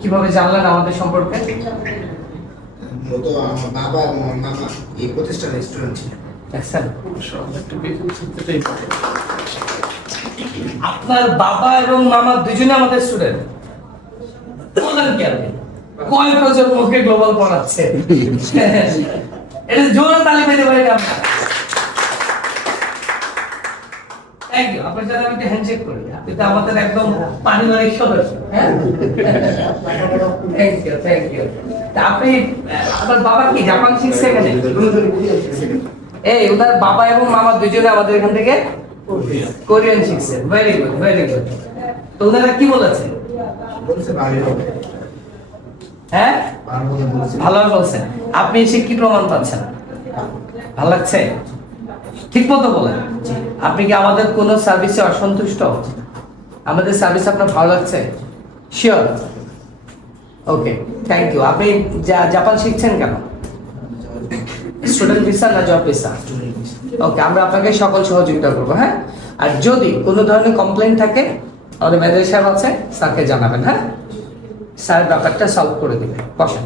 কিভাবে জানলেন আমাদের সম্পর্কে? মূলত আমার বাবা এবং আমার মামা এই প্রতিষ্ঠানের স্টুডেন্ট ছিলেন। দেখছেন, আপনার বাবা এবং মামা দুজনে আমাদের স্টুডেন্ট। বলেন কি আপনি কয় প্রজন্মকে গ্লোবাল পড়াচ্ছে? এটা জোরে তালি পেতে পারি না আমরা। Thank you. আপনার সাথে আমি একটা হ্যান্ডশেক করি। আপনি তো আমাদের একদম পারিবারিক সদস্য। হ্যাঁ, থ্যাংক ইউ, থ্যাংক ইউ। তা আপনি আপনার বাবা কি জাপান শিখছে এখানে? এই ওনার বাবা এবং মামা দুজনে আমাদের এখান থেকে কোরিয়ান শিখছে। Very good, very good. তো ওনারা কি বলেছে? বলছে ভালো হবে। হ্যাঁ, বলছে ভালো বলছেন। আপনি এসে কি প্রমাণ পাচ্ছেন? ভালো লাগছে? ঠিক মতো বলেন। আপনি কি আমাদের কোনো সার্ভিসে অসন্তুষ্ট? আমাদের সার্ভিস আপনার ভালো লাগছে? শিওর? Okay, thank you. আপনি জাপান শিখছেন কেন? স্টুডেন্ট ভিসা না জব ভিসা? ওকে, আমরা আপনাকে সকল সহযোগিতা করবো। হ্যাঁ, আর যদি কোনো ধরনের কমপ্লেইন থাকে আমাদের ম্যানেজার সাহেব আছে, স্যারকে জানাবেন। হ্যাঁ, স্যার ব্যাপারটা সলভ করে দিবে। বসেন।